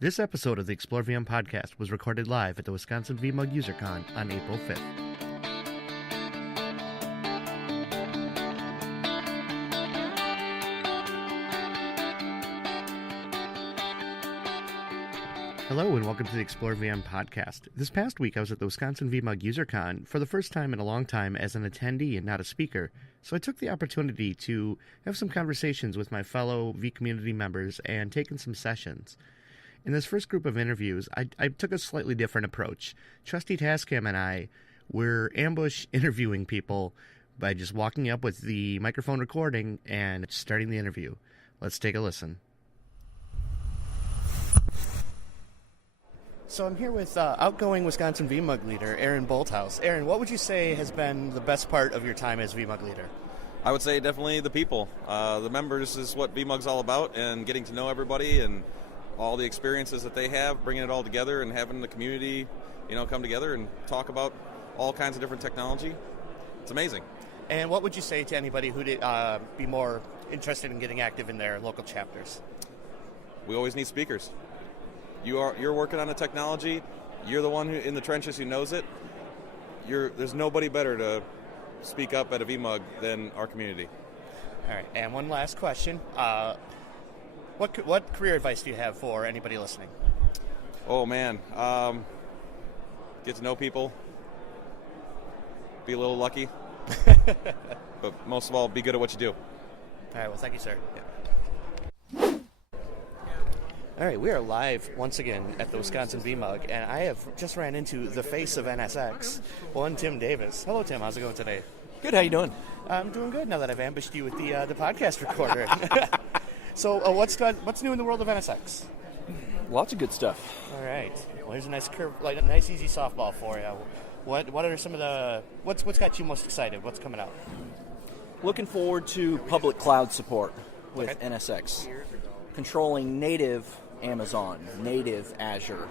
This episode of the ExploreVM Podcast was recorded live at the Wisconsin VMUG UserCon on April 5th. Hello and welcome to the ExploreVM Podcast. This past week I was at the Wisconsin VMUG UserCon for the first time in a long time as an attendee and not a speaker, so I took the opportunity to have some conversations with my fellow vCommunity members and taken some sessions. In this first group of interviews, I took a slightly different approach. Trusty Tascam and I were ambush interviewing people by just walking up with the microphone recording and starting the interview. Let's take a listen. So I'm here with outgoing Wisconsin VMUG leader, Erin Bolthouse. Erin, what would you say has been the best part of your time as VMUG leader? I would say definitely the people. The members is what VMUG's all about, and getting to know everybody and all the experiences that they have, bringing it all together and having the community, come together and talk about all kinds of different technology. It's amazing. And what would you say to anybody who'd be more interested in getting active in their local chapters? We always need speakers. You're working on a technology. You're the one who in the trenches who knows it. There's nobody better to speak up at a VMUG than our community. All right, and one last question. What career advice do you have for anybody listening? Oh, man. Get to know people. Be a little lucky. But most of all, be good at what you do. All right, well, thank you, sir. Yeah. All right, we are live once again at the Wisconsin VMUG, and I have just ran into the face of NSX, one Tim Davis. Hello, Tim. How's it going today? Good. How you doing? I'm doing good now that I've ambushed you with the podcast recorder. So, what's new in the world of NSX? Lots of good stuff. All right. Well, here's a nice a nice easy softball for you. What are some of the what's got you most excited? What's coming out? Looking forward to public cloud support with NSX, controlling native Amazon, native Azure,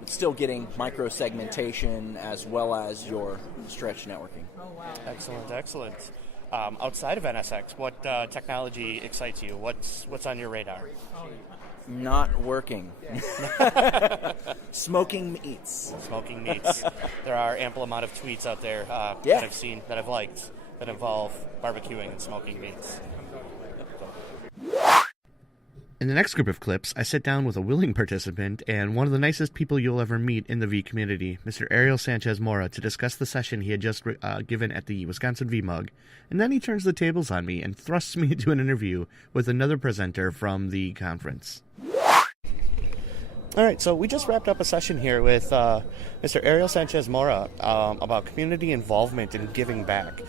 but still getting micro-segmentation as well as your stretch networking. Excellent. Outside of NSX, what technology excites you? What's on your radar? Not working. Smoking meats. There are ample amount of tweets out there that I've seen, that I've liked, that involve barbecuing and smoking meats. In the next group of clips, I sit down with a willing participant and one of the nicest people you'll ever meet in the V community, Mr. Ariel Sanchez Mora, to discuss the session he had just given at the Wisconsin VMUG, and then he turns the tables on me and thrusts me into an interview with another presenter from the conference. All right, so we just wrapped up a session here with Mr. Ariel Sanchez Mora about community involvement and giving back.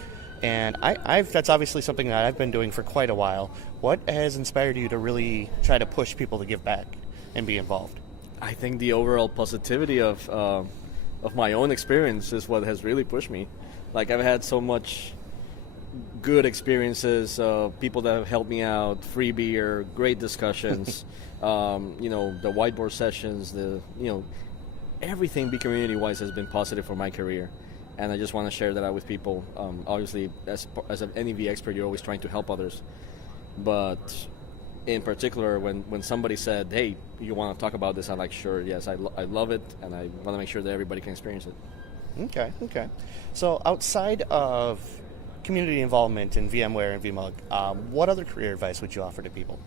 And that's obviously something that I've been doing for quite a while. What has inspired you to really try to push people to give back and be involved? I think the overall positivity of my own experience is what has really pushed me. Like, I've had so much good experiences, people that have helped me out, free beer, great discussions, the whiteboard sessions, everything vCommunity-wise has been positive for my career. And I just want to share that out with people. Obviously, as an NEV expert, you're always trying to help others. But in particular, when somebody said, hey, you want to talk about this, I'm like, sure, yes, I love it, and I want to make sure that everybody can experience it. Okay. So outside of community involvement in VMware and VMUG, what other career advice would you offer to people?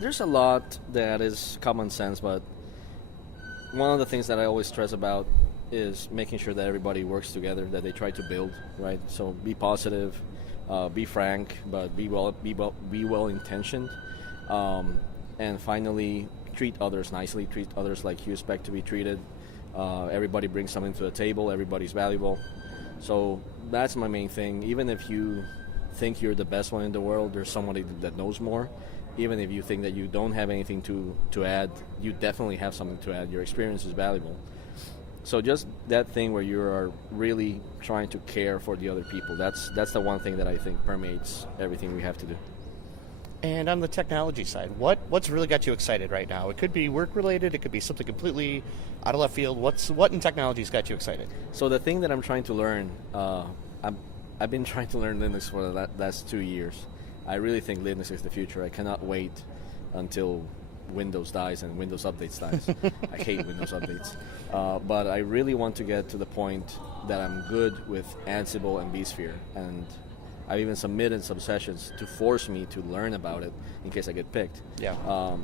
There's a lot that is common sense, but one of the things that I always stress about is making sure that everybody works together, that they try to build, right? So be positive, be frank, but be well intentioned, and finally treat others nicely, treat others like you expect to be treated. Everybody brings something to the table, everybody's valuable. So that's my main thing. Even if you think you're the best one in the world, there's somebody that knows more. Even if you think that you don't have anything to add, you definitely have something to add. Your experience is valuable. So just that thing where you are really trying to care for the other people, that's the one thing that I think permeates everything we have to do. And on the technology side, what's really got you excited right now? It could be work-related, it could be something completely out of left field. What in technology's got you excited? So the thing that I'm trying to learn, I've been trying to learn Linux for the last 2 years. I really think Linux is the future. I cannot wait until Windows dies and Windows updates dies. I hate Windows updates. But I really want to get to the point that I'm good with Ansible and vSphere. And I've even submitted some sessions to force me to learn about it in case I get picked. Yeah.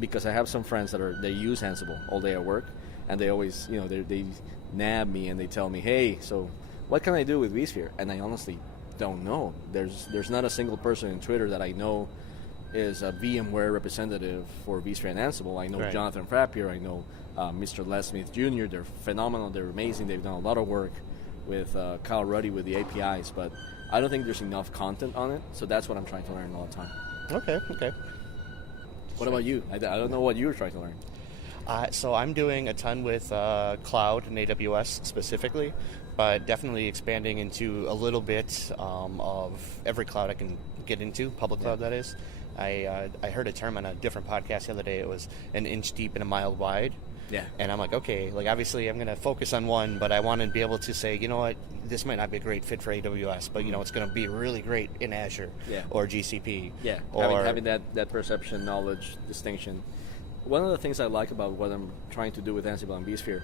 Because I have some friends they use Ansible all day at work, and they always, they nab me and they tell me, hey, so what can I do with vSphere? And I honestly don't know. There's not a single person in Twitter that I know is a VMware representative for vSphere and Ansible. I know right. Jonathan Frappier, I know Mr. Les Smith Jr. They're phenomenal, they're amazing, they've done a lot of work with Kyle Ruddy with the APIs, but I don't think there's enough content on it, so that's what I'm trying to learn all the time. Okay. What about you? I don't know what you're trying to learn. So I'm doing a ton with cloud and AWS specifically, but definitely expanding into a little bit of every cloud I can get into, public cloud that is. I heard a term on a different podcast the other day. It was an inch deep and a mile wide. Yeah. And I'm like, okay, obviously I'm going to focus on one, but I want to be able to say, you know what, this might not be a great fit for AWS, but, it's going to be really great in Azure or GCP. Yeah, or having that perception, knowledge, distinction. One of the things I like about what I'm trying to do with Ansible and vSphere,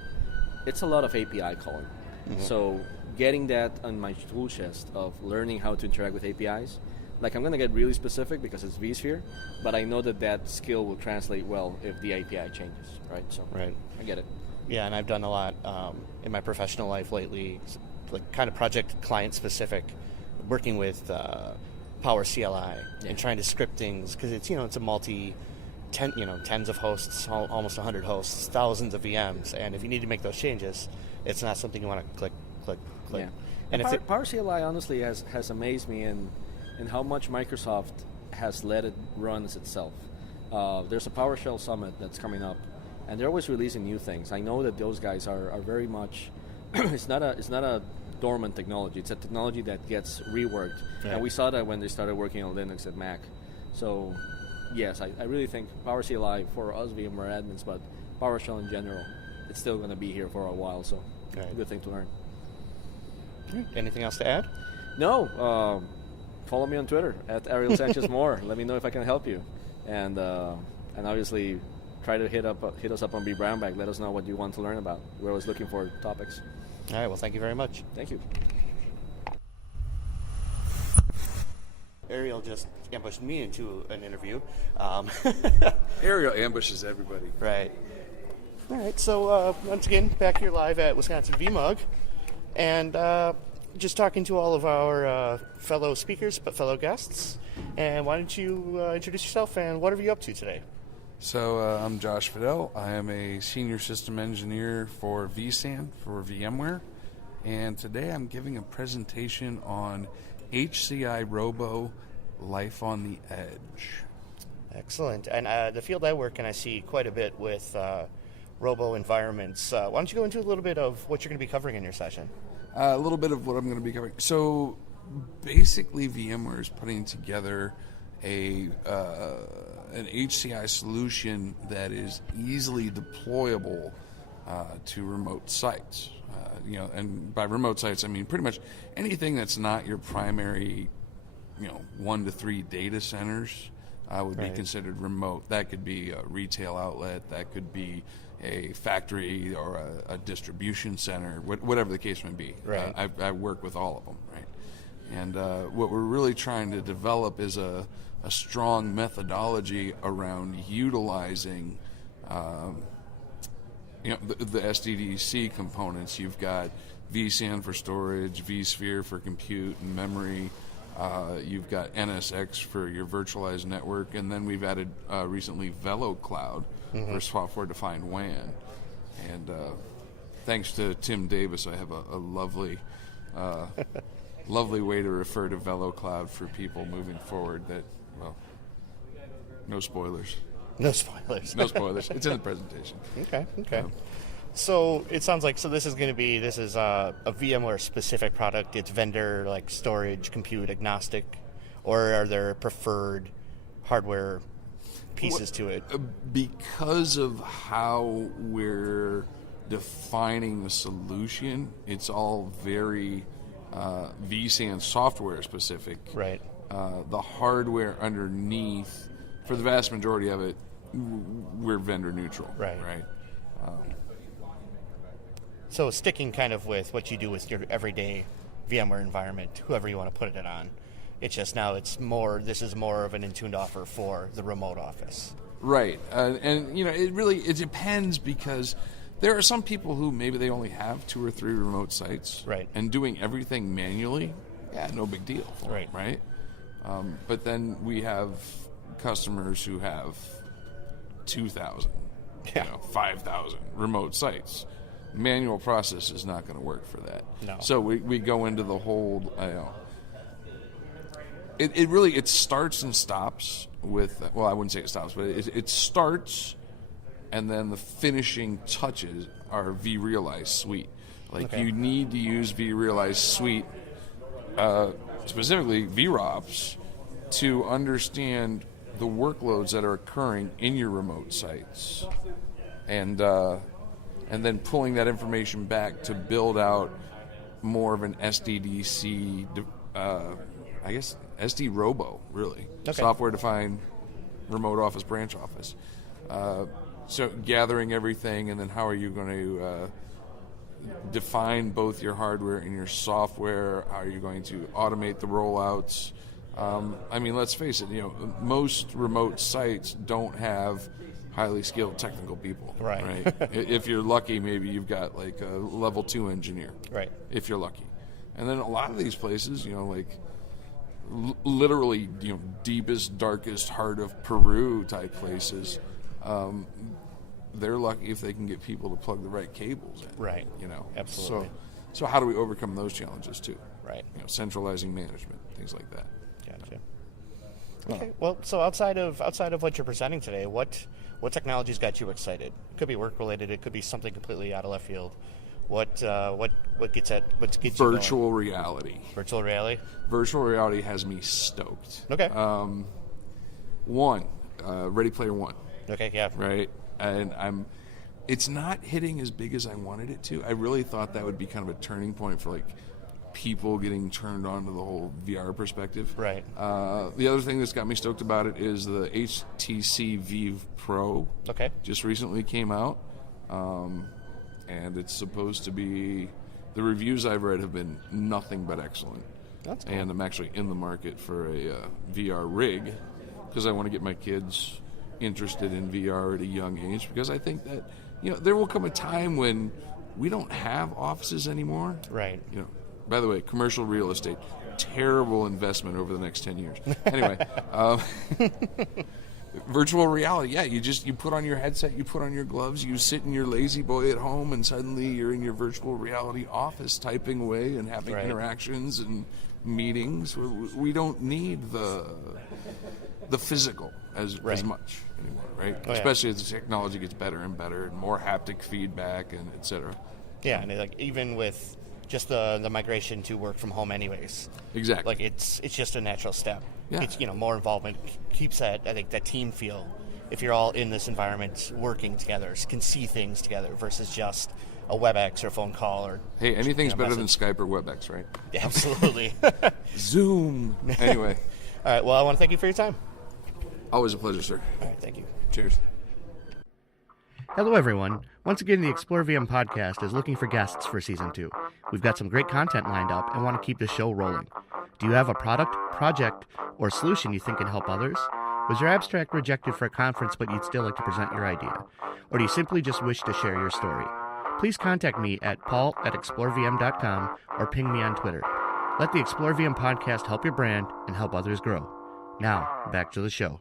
it's a lot of API calling. Mm-hmm. So getting that on my tool chest of learning how to interact with APIs, I'm going to get really specific because it's vSphere, but I know that skill will translate well if the API changes, right? So right. I get it. Yeah, and I've done a lot in my professional life lately, kind of project client specific, working with Power CLI and trying to script things because it's it's a tens of hosts, almost 100 hosts, thousands of VMs, and if you need to make those changes, it's not something you want to click. Yeah. And Power CLI honestly has amazed me in how much Microsoft has let it run as itself. There's a PowerShell Summit that's coming up, and they're always releasing new things. I know that those guys are very much. It's not a dormant technology. It's a technology that gets reworked, and we saw that when they started working on Linux and Mac. So, yes, I really think Power CLI for us VMware admins, but PowerShell in general, it's still going to be here for a while. So, good thing to learn. Anything else to add? No. Follow me on Twitter at Ariel Sanchez Mora. Let me know if I can help you, and obviously try to hit us up on B Brownback. Let us know what you want to learn about. We're always looking for topics. All right. Well, thank you very much. Thank you. Ariel just ambushed me into an interview. Ariel ambushes everybody. Right. All right. So once again, back here live at Wisconsin VMUG, and just talking to all of our fellow speakers, but fellow guests. And why don't you introduce yourself and what are you up to today? So I'm Josh Fidel. I am a senior system engineer for vSAN for VMware. And today I'm giving a presentation on HCI Robo Life on the Edge. Excellent. And the field I work in, I see quite a bit with Robo environments. Why don't you go into a little bit of what you're going to be covering in your session? A little bit of what I'm going to be covering. So basically VMware is putting together an HCI solution that is easily deployable to remote sites. And by remote sites, I mean pretty much anything that's not your primary, 1 to 3 data centers would be considered remote. That could be a retail outlet, that could be a factory or a distribution center, whatever the case may be. Right. I work with all of them, right? And what we're really trying to develop is a strong methodology around utilizing the SDDC components. You've got vSAN for storage, vSphere for compute and memory. You've got NSX for your virtualized network, and then we've added recently VeloCloud for software-defined WAN. And thanks to Tim Davis, I have a lovely, lovely way to refer to VeloCloud for people moving forward. No spoilers. No spoilers. No spoilers. It's in the presentation. Okay. So it sounds like this is a VMware specific product. It's vendor like storage, compute agnostic, or are there preferred hardware pieces to it? Because of how we're defining the solution, it's all very vSAN software specific. Right. The hardware underneath, for the vast majority of it, we're vendor neutral. Right. Right. So sticking kind of with what you do with your everyday VMware environment, whoever you want to put it on, it's just now this is more of an in-tuned offer for the remote office. Right. And it depends, because there are some people who maybe they only have 2 or 3 remote sites. Right. And doing everything manually, no big deal for right. them, right? But then we have customers who have 2,000, 5,000 remote sites. Manual process is not going to work for that. No. So we go into the whole, it starts and stops with, well, I wouldn't say it stops, but it starts, and then the finishing touches are vRealize Suite. You need to use vRealize Suite, specifically VROPS, to understand the workloads that are occurring in your remote sites, and then pulling that information back to build out more of an SDDC, I guess SD Robo, really. Okay. Software-defined remote office, branch office. So gathering everything, and then how are you going to define both your hardware and your software? How are you going to automate the rollouts? Let's face it, most remote sites don't have highly skilled technical people. Right. If you're lucky, maybe you've got like a level 2 engineer. Right. If you're lucky. And then a lot of these places, literally, deepest, darkest heart of Peru type places, they're lucky if they can get people to plug the right cables in. Right. Absolutely. So how do we overcome those challenges too? Right. Centralizing management, things like that. Gotcha. Okay. Well, so outside of what you're presenting today, what technologies got you excited? It could be work related. It could be something completely out of left field. What gets you virtual reality? Virtual reality. Virtual reality has me stoked. Okay. Ready Player One. Okay. Yeah. Right. And it's not hitting as big as I wanted it to. I really thought that would be kind of a turning point for people getting turned on to the whole VR perspective. Right. The other thing that's got me stoked about it is the HTC Vive Pro. Okay. Just recently came out, and it's supposed to be. The reviews I've read have been nothing but excellent. That's cool. And I'm actually in the market for a VR rig because I want to get my kids interested in VR at a young age, because I think that there will come a time when we don't have offices anymore. Right. By the way, commercial real estate, terrible investment over the next 10 years. Anyway, virtual reality, you put on your headset, you put on your gloves, you sit in your lazy boy at home, and suddenly you're in your virtual reality office typing away and having interactions and meetings. We don't need the physical as much anymore, right? Oh, especially as the technology gets better and better and more haptic feedback and et cetera. Yeah, and even with just the migration to work from home anyways. Exactly. It's just a natural step. Yeah. It's, more involvement keeps that team feel. If you're all in this environment working together, can see things together versus just a WebEx or a phone call or anything's better than Skype or WebEx, right? Yeah, absolutely. Zoom. Anyway. All right, well, I want to thank you for your time. Always a pleasure, sir. All right, thank you. Cheers. Hello, everyone. Once again, the ExploreVM Podcast is looking for guests for Season 2. We've got some great content lined up and want to keep the show rolling. Do you have a product, project, or solution you think can help others? Was your abstract rejected for a conference but you'd still like to present your idea? Or do you simply just wish to share your story? Please contact me at paul@explorevm.com or ping me on Twitter. Let the ExploreVM Podcast help your brand and help others grow. Now, back to the show.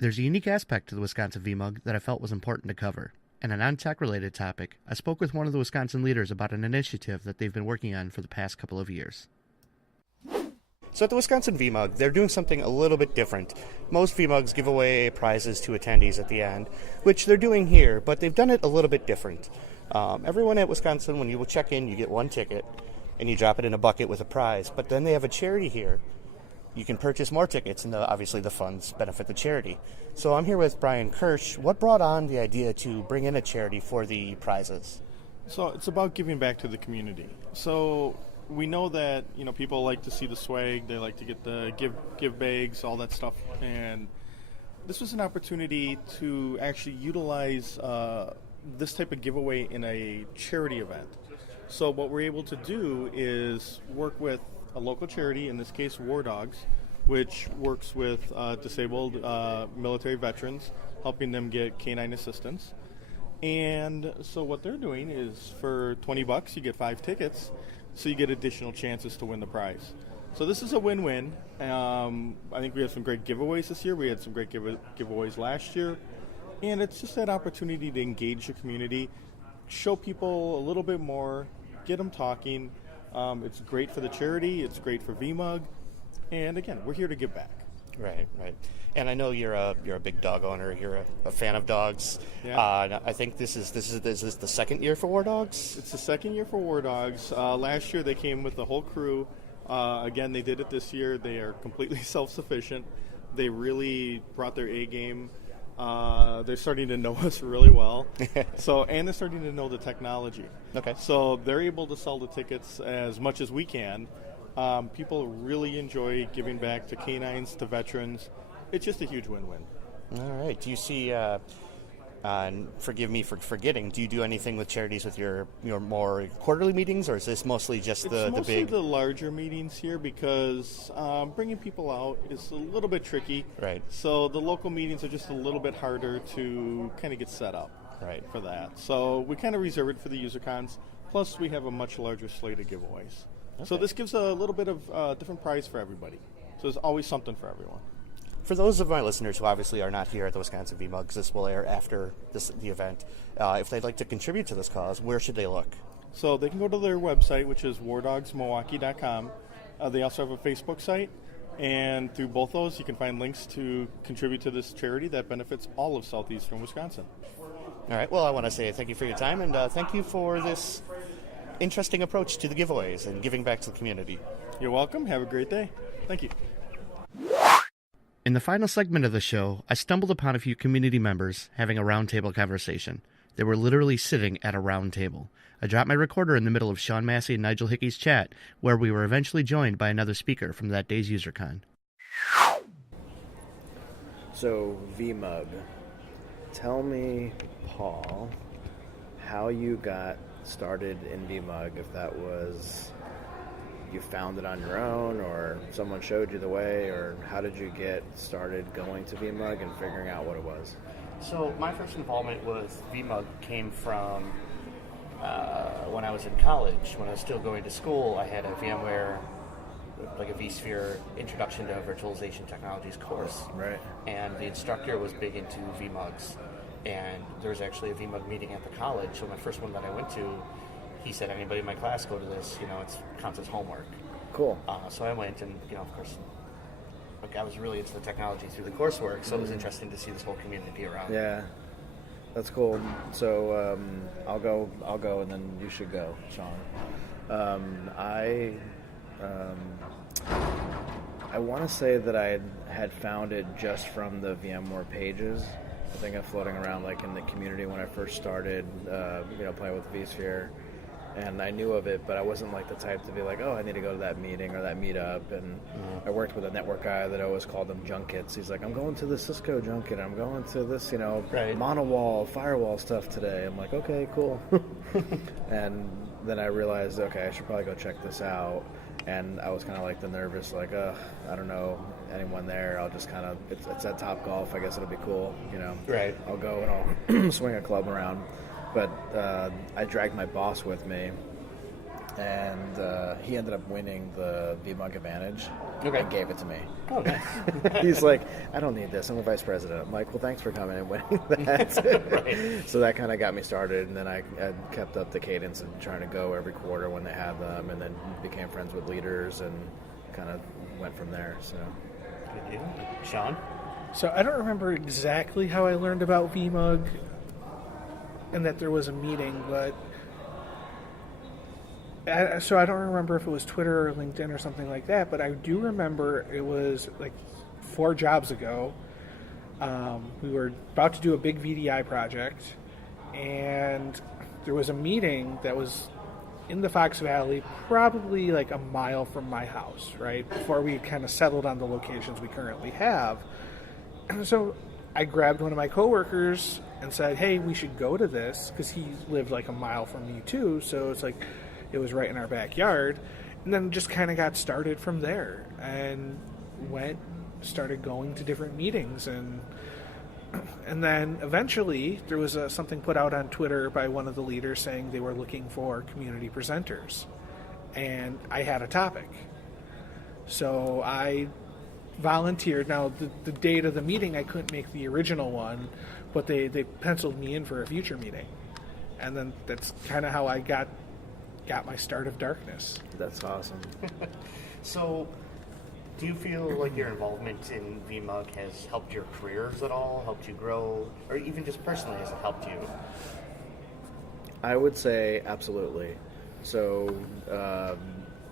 There's a unique aspect to the Wisconsin VMUG that I felt was important to cover. And a non-tech related topic, I spoke with one of the Wisconsin leaders about an initiative that they've been working on for the past couple of years. So at the Wisconsin VMUG, they're doing something a little bit different. Most VMUGs give away prizes to attendees at the end, which they're doing here, but they've done it a little bit different. Everyone at Wisconsin, when you check in, you get one ticket, and you drop it in a bucket with a prize. But then they have a charity here. You can purchase more tickets, and obviously the funds benefit the charity. So I'm here with Brian Kirsch. What brought on the idea to bring in a charity for the prizes? So it's about giving back to the community. So we know that people like to see the swag. They like to get the give bags, all that stuff. And this was an opportunity to actually utilize this type of giveaway in a charity event. So what we're able to do is work with a local charity, in this case War Dogs, which works with disabled military veterans, helping them get canine assistance. And so what they're doing is for $20 you get 5 tickets, so you get additional chances to win the prize. So this is a win-win. I think we have some great giveaways this year. We had some great giveaways last year. And it's just that opportunity to engage the community, show people a little bit more, get them talking. It's great for the charity. It's great for VMUG. And again, we're here to give back. Right. And I know you're a big dog owner. You're a fan of dogs. Yeah. I think this is the second year for War Dogs. It's the second year for War Dogs. Last year they came with the whole crew. Again, they did it this year. They are completely self-sufficient. They really brought their A game. They're starting to know us really well. And they're starting to know the technology. Okay. So they're able to sell the tickets as much as we can. People really enjoy giving back to canines, to veterans. It's just a huge win-win. All right. Do you see, and forgive me for forgetting, do you do anything with charities with your more quarterly meetings, or is this mostly just the big? It's mostly the larger meetings here because bringing people out is a little bit tricky. Right. So the local meetings are just a little bit harder to kind of get set up. Right. For that. So we kind of reserve it for the UserCons. Plus, we have a much larger slate of giveaways. Okay. So this gives a little bit of different prize for everybody. So there's always something for everyone. For those of my listeners who obviously are not here at the Wisconsin VMUG, this will air after the event, if they'd like to contribute to this cause, where should they look? So they can go to their website, which is wardogsmilwaukee.com. They also have a Facebook site, and through both those you can find links to contribute to this charity that benefits all of southeastern Wisconsin. All right. Well, I want to say thank you for your time, and thank you for this interesting approach to the giveaways and giving back to the community. You're welcome. Have a great day. Thank you. In the final segment of the show, I stumbled upon a few community members having a roundtable conversation. They were literally sitting at a round table. I dropped my recorder in the middle of Sean Massey and Nigel Hickey's chat, where we were eventually joined by another speaker from that day's UserCon. So, VMUG, tell me, Paul, how you got started in VMUG, if that was you found it on your own or someone showed you the way, or how did you get started going to VMUG and figuring out what it was? So my first involvement with VMUG came from when I was in college. When I was still going to school, I had a VMware, like a vSphere Introduction to Virtualization Technologies course. Right. And the instructor was big into VMUGs. And there was actually a VMUG meeting at the college. So my first one that I went to, he said, anybody in my class go to this, it counts as homework. Cool. So I went, and, of course, I was really into the technology through the coursework, so it was interesting to see this whole community around. Yeah, that's cool. So I'll go, and then you should go, Sean. I want to say that I had found it just from the VMware pages. I think I'm floating around in the community when I first started, playing with vSphere. And I knew of it, but I wasn't the type to be I need to go to that meeting or that meetup. And I worked with a network guy that always called them junkets. He's like, I'm going to the Cisco junket. I'm going to this, right. monowall, firewall stuff today. I'm like, okay, cool. And then I realized, okay, I should probably go check this out. And I was kind of the nervous, I don't know anyone there. I'll just kind of, it's at Top Golf. I guess it'll be cool, Right. I'll go and I'll swing a club around. But I dragged my boss with me, and he ended up winning the VMUG Advantage and gave it to me. Oh, nice. He's like, I don't need this. I'm the vice president. I'm like, well, thanks for coming and winning that. Right. So that kind of got me started, and then I kept up the cadence and trying to go every quarter when they had them, and then became friends with leaders and kind of went from there. So. Good deal. Sean? So I don't remember exactly how I learned about VMUG and that there was a meeting, but I don't remember if it was Twitter or LinkedIn or something like that, but I do remember it was 4 jobs ago. We were about to do a big VDI project, and there was a meeting that was in the Fox Valley, probably a mile from my house, right, before we kind of settled on the locations we currently have. And so I grabbed one of my coworkers and said, hey, we should go to this, because he lived like a mile from me too, so it's like it was right in our backyard. And then just kind of got started from there, and started going to different meetings, and then eventually there was something put out on Twitter by one of the leaders saying they were looking for community presenters, and I had a topic. So I volunteered. Now, the date of the meeting, I couldn't make the original one, but they penciled me in for a future meeting. And then that's kind of how I got my start of darkness. That's awesome. So, do you feel like your involvement in VMUG has helped your careers at all, helped you grow, or even just personally, has it helped you? I would say absolutely. So,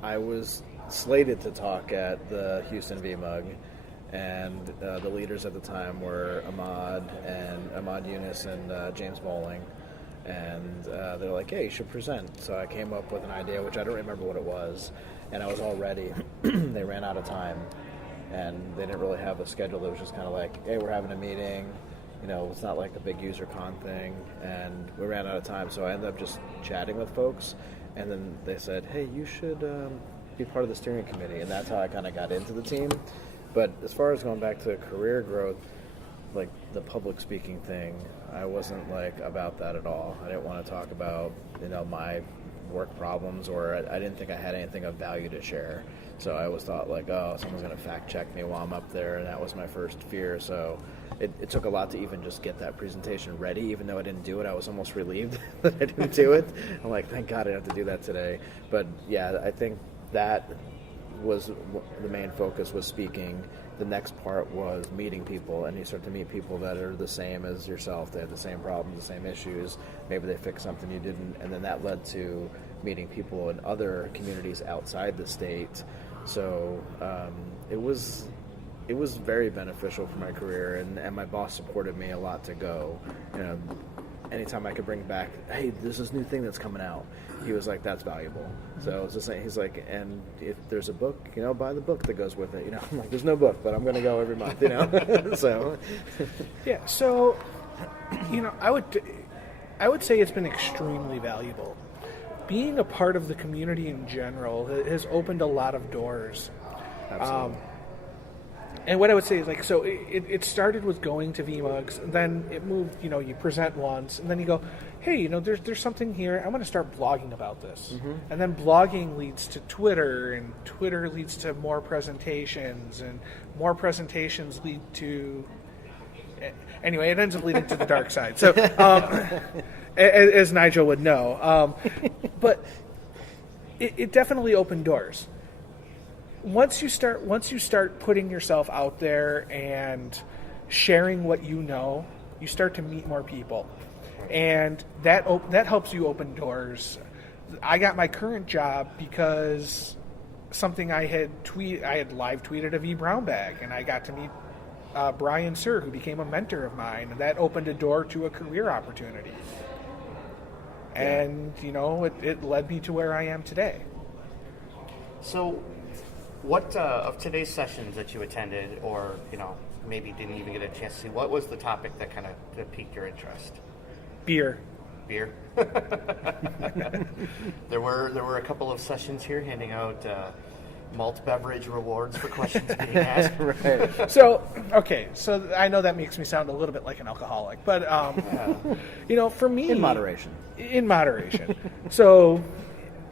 I was slated to talk at the Houston VMUG, and the leaders at the time were Ahmad Yunus and James Bowling, and they're like, hey, you should present. So I came up with an idea, which I don't remember what it was, and I was all ready. They ran out of time, and they didn't really have a schedule. It was just kind of like, hey, we're having a meeting. You know, it's not like a big UserCon thing, and we ran out of time, so I ended up just chatting with folks, and then they said, hey, you should be part of the steering committee, and that's how I kind of got into the team. But as far as going back to career growth, like the public speaking thing, I wasn't like about that at all. I didn't want to talk about, you know, my work problems, or I didn't think I had anything of value to share. So I always thought like, oh, someone's going to fact check me while I'm up there, and that was my first fear. So it took a lot to even just get that presentation ready. Even though I didn't do it, I was almost relieved that I didn't do it. I'm like, thank God I didn't have to do that today. But yeah, I think that was the main focus, was speaking. The next part was meeting people, and you start to meet people that are the same as yourself. They have the same problems, the same issues. Maybe they fixed something you didn't, and then that led to meeting people in other communities outside the state. So it was very beneficial for my career, and my boss supported me a lot to go. You know, anytime I could bring back, hey, there's this new thing that's coming out, he was like, that's valuable. So it's just like, he's like, and if there's a book, you know, buy the book that goes with it. You know, I'm like, there's no book, but I'm going to go every month. You know, so yeah. So, you know, I would say it's been extremely valuable. Being a part of the community in general has opened a lot of doors. absolutely. And what I would say is, like, so it started with going to VMUGs, then it moved, you know, you present once, and then you go, hey, you know, there's something here, I'm going to start blogging about this. Mm-hmm. And then blogging leads to Twitter, and Twitter leads to more presentations, and more presentations lead to... Anyway, it ends up leading to the dark side. So, as Nigel would know. But it definitely opened doors. Once you start putting yourself out there and sharing what you know, you start to meet more people, and that helps you open doors. I got my current job because something I had live tweeted a V Brown bag, and I got to meet Brian Sir, who became a mentor of mine, and that opened a door to a career opportunity. And you know, it led me to where I am today. So, what of today's sessions that you attended, or you know, maybe didn't even get a chance to see, what was the topic that kind of piqued your interest? Beer. There were a couple of sessions here handing out malt beverage rewards for questions being asked. Right. So I know that makes me sound a little bit like an alcoholic, but you know, for me, In moderation. So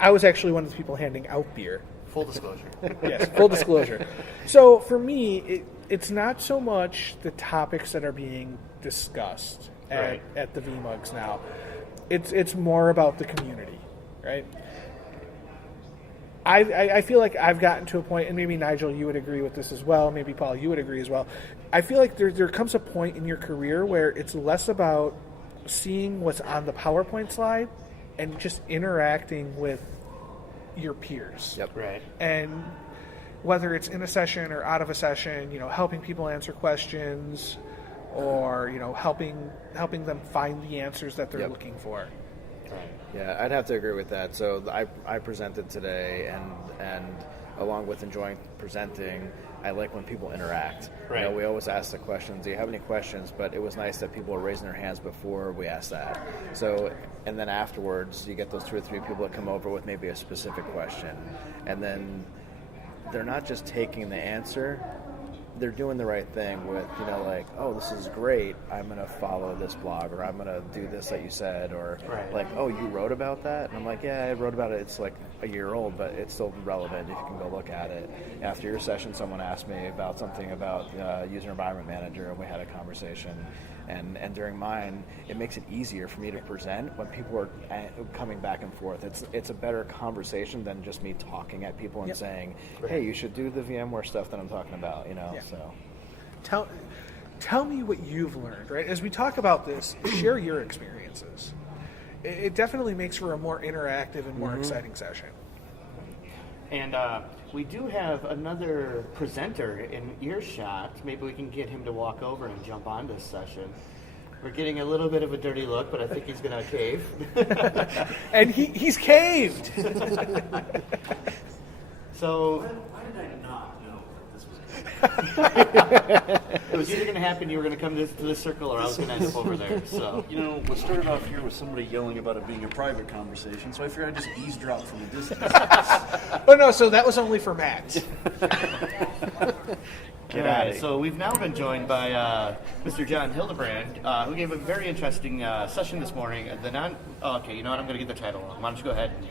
I was actually one of the people handing out beer. Full disclosure. Yes, full disclosure. So for me, it's not so much the topics that are being discussed at the VMUGs now. It's more about the community, right? I feel like I've gotten to a point, and maybe Nigel, you would agree with this as well, maybe Paul, you would agree as well. I feel like there comes a point in your career where it's less about seeing what's on the PowerPoint slide and just interacting with your peers. Yep. Right. And whether it's in a session or out of a session, you know, helping people answer questions, or, you know, helping them find the answers that they're looking for. Right. Yeah, I'd have to agree with that. So I presented today, and along with enjoying presenting, I like when people interact. Right. You know, we always ask the questions, do you have any questions? But it was nice that people were raising their hands before we asked that. So, and then afterwards, you get those 2 or 3 people that come over with maybe a specific question. And then they're not just taking the answer, they're doing the right thing with, you know, like, oh, this is great, I'm going to follow this blog, or I'm going to do this that you said, or like, oh, you wrote about that? And I'm like, yeah, I wrote about it. It's like a year old, but it's still relevant if you can go look at it. After your session, someone asked me about something about user environment manager, and we had a conversation. And during mine, it makes it easier for me to present when people are coming back and forth. It's a better conversation than just me talking at people and saying, hey, you should do the VMware stuff that I'm talking about, you know. So Tell me what you've learned, right? As we talk about this, share your experiences. It definitely makes for a more interactive and more exciting session. And we do have another presenter in earshot. Maybe we can get him to walk over and jump on this session. We're getting a little bit of a dirty look, but I think he's going to cave. And he's caved. So, Why did I not know that this was going to it was either going to happen, you were going to come to this circle, or I was going to end up over there. So, You know, what started off here was somebody yelling about it being a private conversation, so I figured I'd just eavesdrop from a distance. Oh, no, so that was only for Matt. All right, so we've now been joined by Mr. John Hildebrand, who gave a very interesting session this morning. Okay, you know what? I'm going to get the title. Why don't you go ahead and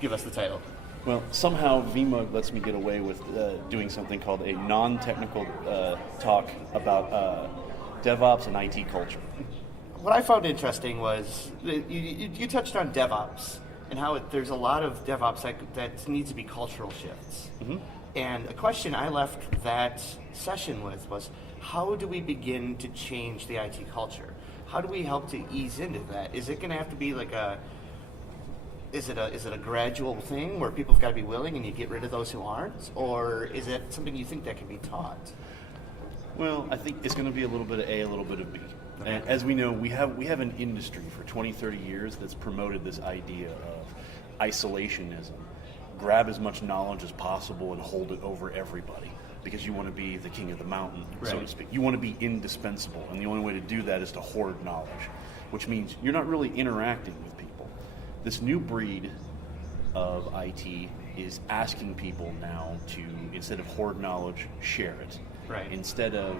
give us the title? Well, somehow VMUG lets me get away with doing something called a non-technical talk about DevOps and IT culture. What I found interesting was that you touched on DevOps and how there's a lot of DevOps that needs to be cultural shifts. Mm-hmm. And a question I left that session with was, how do we begin to change the IT culture? How do we help to ease into that? Is it going to have to be like is it a gradual thing where people have got to be willing and you get rid of those who aren't? Or is it something you think that can be taught? Well, I think it's going to be a little bit of A, a little bit of B. Okay. And as we know, we have an industry for 20, 30 years that's promoted this idea of isolationism. Grab as much knowledge as possible and hold it over everybody because you want to be the king of the mountain, so to speak. You want to be indispensable, and the only way to do that is to hoard knowledge, which means you're not really interacting with people. This new breed of IT is asking people now to, instead of hoard knowledge, share it. Right. Instead of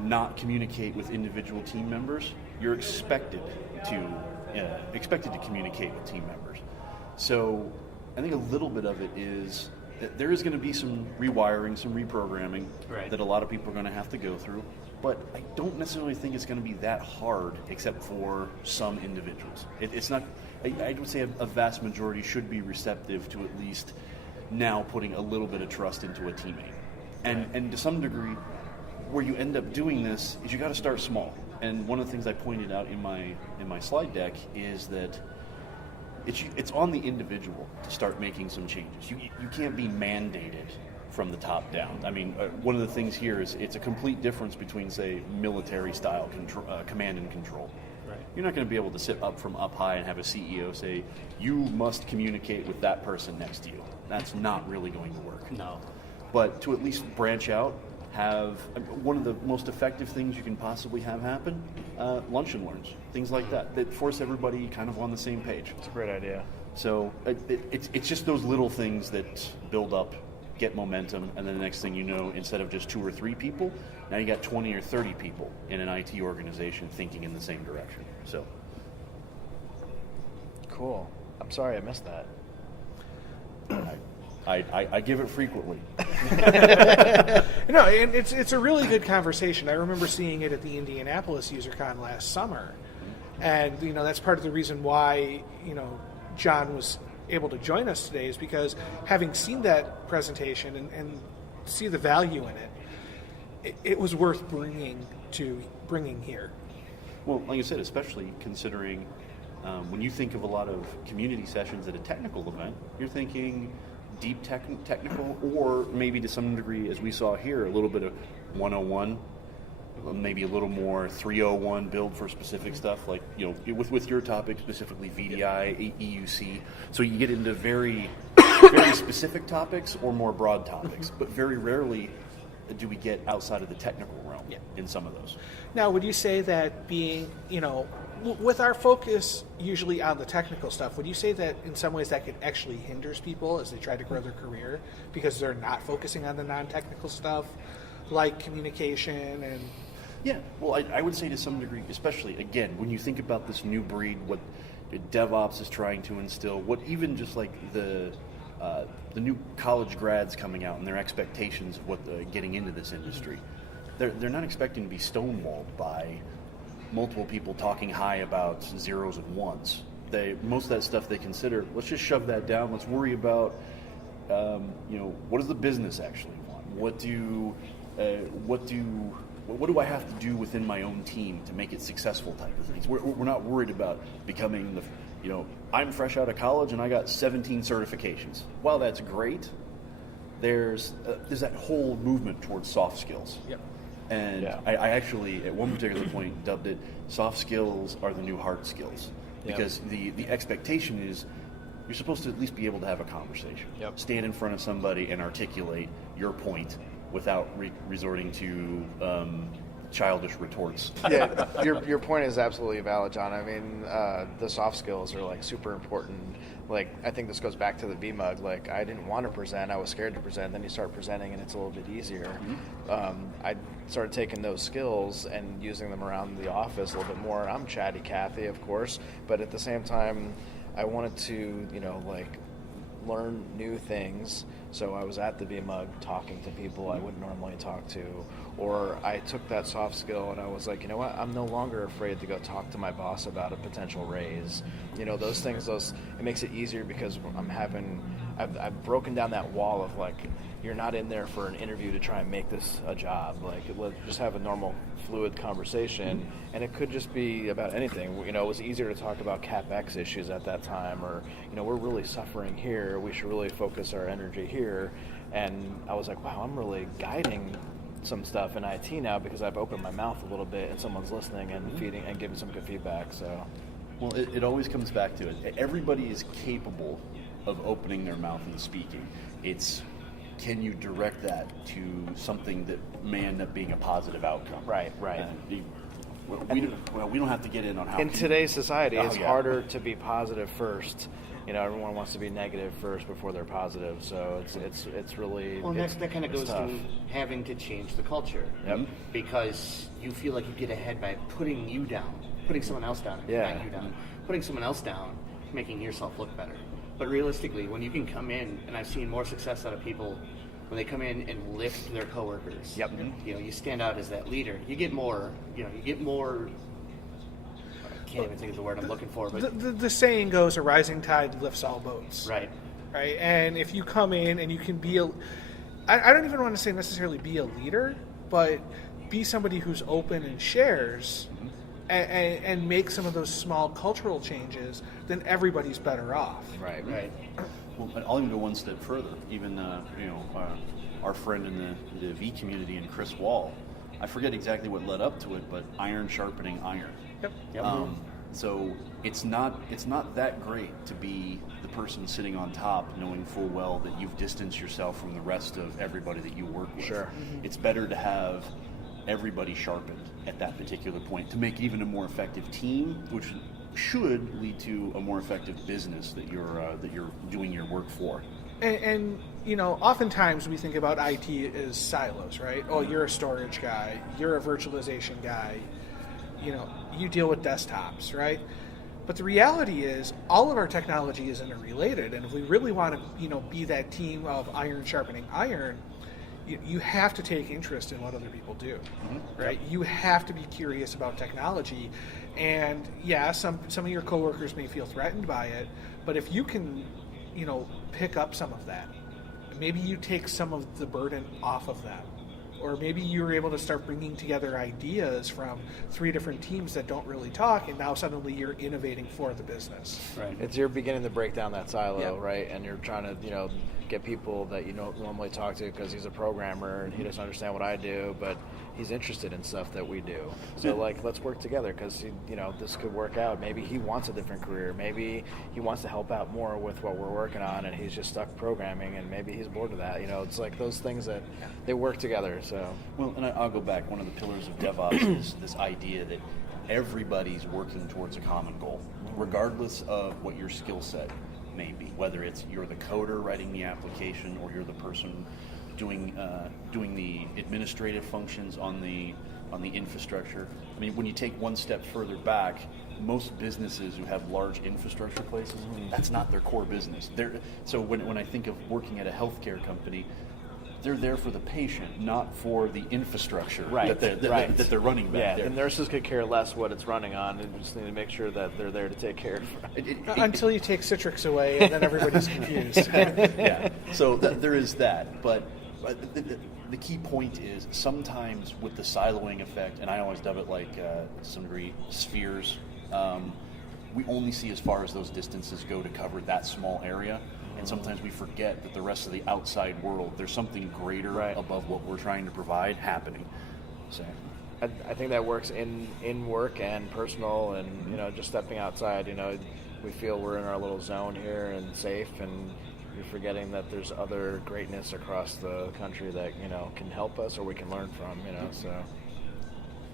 not communicate with individual team members, you're expected to communicate with team members. So I think a little bit of it is that there is going to be some rewiring, some reprogramming that a lot of people are going to have to go through, but I don't necessarily think it's going to be that hard except for some individuals. It's not, I would say a vast majority should be receptive to at least now putting a little bit of trust into a teammate. And to some degree, where you end up doing this is you got to start small. And one of the things I pointed out in my slide deck is that it's on the individual to start making some changes. You can't be mandated from the top down. I mean, one of the things here is it's a complete difference between, say, military-style command and control. Right. You're not going to be able to sit up from up high and have a CEO say, you must communicate with that person next to you. That's not really going to work. No. But to at least branch out, have one of the most effective things you can possibly have happen, lunch and learns, things like that force everybody kind of on the same page. it's a great idea. So it's just those little things that build up, get momentum, and then the next thing you know, instead of just 2 or 3 people, now you got 20 or 30 people in an IT organization thinking in the same direction. So Cool. I'm sorry I missed that. I give it frequently. No, and it's a really good conversation. I remember seeing it at the Indianapolis UserCon last summer, and that's part of the reason why John was able to join us today, is because having seen that presentation and see the value in it, it was worth bringing here. Well, like I said, especially considering when you think of a lot of community sessions at a technical event, you're thinking deep technical, or maybe to some degree, as we saw here, a little bit of 101, maybe a little more 301 build for specific stuff, like with your topic specifically VDI, EUC. So you get into very, very specific topics or more broad topics, but very rarely do we get outside of the technical realm in some of those? Now, would you say that being, with our focus usually on the technical stuff, would you say that in some ways that could actually hinders people as they try to grow their career because they're not focusing on the non-technical stuff, like communication and... Yeah, well, I would say to some degree, especially, again, when you think about this new breed, what DevOps is trying to instill, what even just like the new college grads coming out and their expectations of what getting into this industry, they're not expecting to be stonewalled by multiple people talking high about zeros and ones. Most of that stuff they consider, let's just shove that down. Let's worry about, what does the business actually want? What do I have to do within my own team to make it successful type of things? We're not worried about becoming I'm fresh out of college and I got 17 certifications. While that's great, there's that whole movement towards soft skills. Yep. And I actually, at one particular point, dubbed it soft skills are the new hard skills. Because the expectation is you're supposed to at least be able to have a conversation. Yep. Stand in front of somebody and articulate your point without resorting to childish retorts. Yeah, your point is absolutely valid, John. I mean, the soft skills are like super important. Like, I think this goes back to the VMUG. Like, I didn't want to present. I was scared to present. Then you start presenting, and it's a little bit easier. I started taking those skills and using them around the office a little bit more. I'm chatty Cathy, of course, but at the same time, I wanted to, learn new things. So I was at the VMUG talking to people I wouldn't normally talk to, or I took that soft skill and I was like, you know what, I'm no longer afraid to go talk to my boss about a potential raise. Those things, it makes it easier because I've broken down that wall of like, you're not in there for an interview to try and make this a job. Like, let's just have a normal, fluid conversation, and it could just be about anything. It was easier to talk about CapEx issues at that time, or, we're really suffering here. We should really focus our energy here. And I was like, wow, I'm really guiding some stuff in IT now because I've opened my mouth a little bit and someone's listening and feeding and giving some good feedback. So, well, it always comes back to it. Everybody is capable of opening their mouth and speaking. It's, can you direct that to something that may end up being a positive outcome? Right. We don't have to get in on how. In today's society, it's harder to be positive first. Everyone wants to be negative first before they're positive. So it's really. Well, that kind of goes to having to change the culture. Yep. Because you feel like you get ahead by putting you down, putting someone else down, not you down, putting someone else down, making yourself look better. But realistically, when you can come in, and I've seen more success out of people when they come in and lift their coworkers. Yep. You stand out as that leader. You get more. I can't even think of the word I'm looking for. But the saying goes, "A rising tide lifts all boats." Right. And if you come in and you can be I don't even want to say necessarily be a leader, but be somebody who's open and shares. And make some of those small cultural changes, then everybody's better off. Right. Well, I'll even go one step further. Even our friend in the V community and Chris Wall, I forget exactly what led up to it, but iron sharpening iron. Yep. So it's not that great to be the person sitting on top, knowing full well that you've distanced yourself from the rest of everybody that you work with. Sure. It's better to have everybody sharpened at that particular point to make even a more effective team, which should lead to a more effective business that you're doing your work for. And oftentimes we think about IT as silos, right? Oh, you're a storage guy, you're a virtualization guy, you deal with desktops, right? But the reality is all of our technology is interrelated, and if we really want to, be that team of iron sharpening iron, you have to take interest in what other people do, right? Yep. You have to be curious about technology, and some of your coworkers may feel threatened by it, but if you can, pick up some of that, maybe you take some of the burden off of them, or maybe you're able to start bringing together ideas from 3 different teams that don't really talk, and now suddenly you're innovating for the business. Right. You're beginning to break down that silo, right? And you're trying to, get people that you don't normally talk to because he's a programmer and he doesn't understand what I do, but he's interested in stuff that we do. So like, let's work together because this could work out. Maybe he wants a different career. Maybe he wants to help out more with what we're working on, and he's just stuck programming, and maybe he's bored of that. It's like those things that they work together. So and I'll go back. One of the pillars of DevOps is this idea that everybody's working towards a common goal, regardless of what your skill set may be. Whether it's you're the coder writing the application, or you're the person doing the administrative functions on the infrastructure. I mean, when you take one step further back, most businesses who have large infrastructure places, that's not their core business. So when I think of working at a healthcare company, they're there for the patient, not for the infrastructure that they're running back there. The nurses could care less what it's running on, and we just need to make sure that they're there to take care of it. Until you take Citrix away, and then everybody's confused. Yeah, so there is that, but the key point is sometimes with the siloing effect, and I always dub it like to some degree spheres, we only see as far as those distances go to cover that small area, and sometimes we forget that the rest of the outside world, there's something greater above what we're trying to provide happening. So I think that works in work and personal, and just stepping outside. We feel we're in our little zone here and safe, and you're forgetting that there's other greatness across the country that can help us or we can learn from. So.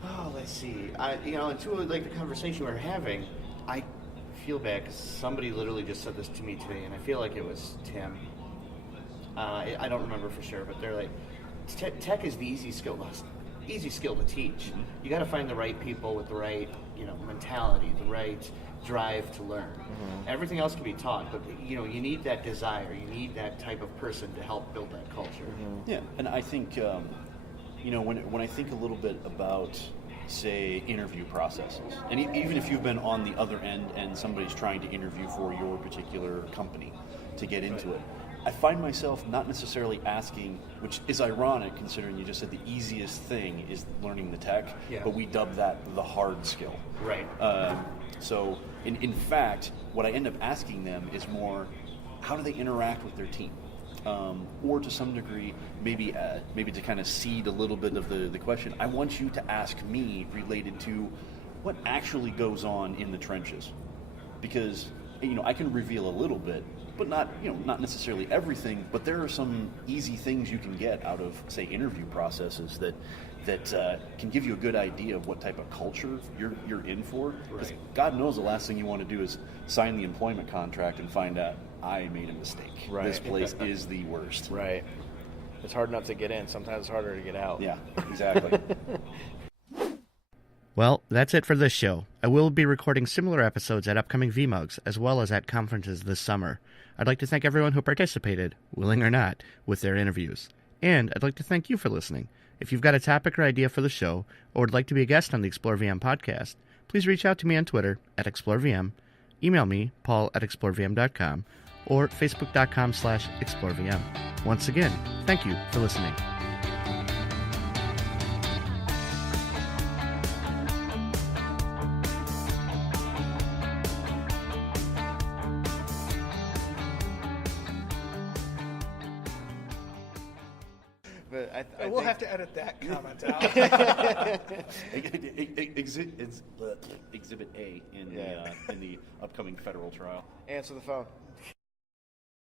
Oh, let's see. Into like the conversation we're having, I feel bad because somebody literally just said this to me today, and I feel like it was Tim. I don't remember for sure, but they're like, tech is the easy skill to teach. You got to find the right people with the right mentality, the right drive to learn. Everything else can be taught, but you need that desire. You need that type of person to help build that culture. Yeah, and I think when I think a little bit about, say, interview processes, and even if you've been on the other end and somebody's trying to interview for your particular company to get into it, I find myself not necessarily asking, which is ironic considering you just said the easiest thing is learning the tech, but we dub that the hard skill. Right. So in fact, what I end up asking them is more, how do they interact with their team? Or to some degree, maybe to kind of seed a little bit of the question, I want you to ask me related to what actually goes on in the trenches. Because, I can reveal a little bit, but not necessarily everything, but there are some easy things you can get out of, say, interview processes that can give you a good idea of what type of culture you're in for. Because God knows the last thing you want to do is sign the employment contract and find out, I made a mistake. Right. This place is the worst. Right. It's hard enough to get in. Sometimes it's harder to get out. Yeah, exactly. Well, that's it for this show. I will be recording similar episodes at upcoming VMUGs, as well as at conferences this summer. I'd like to thank everyone who participated, willing or not, with their interviews. And I'd like to thank you for listening. If you've got a topic or idea for the show, or would like to be a guest on the ExploreVM podcast, please reach out to me on Twitter at ExploreVM, email me, paul@explorevm.com, or facebook.com/ExploreVM. Once again, thank you for listening. We'll have to edit that comment out. Exhibit A in the upcoming federal trial. Answer the phone.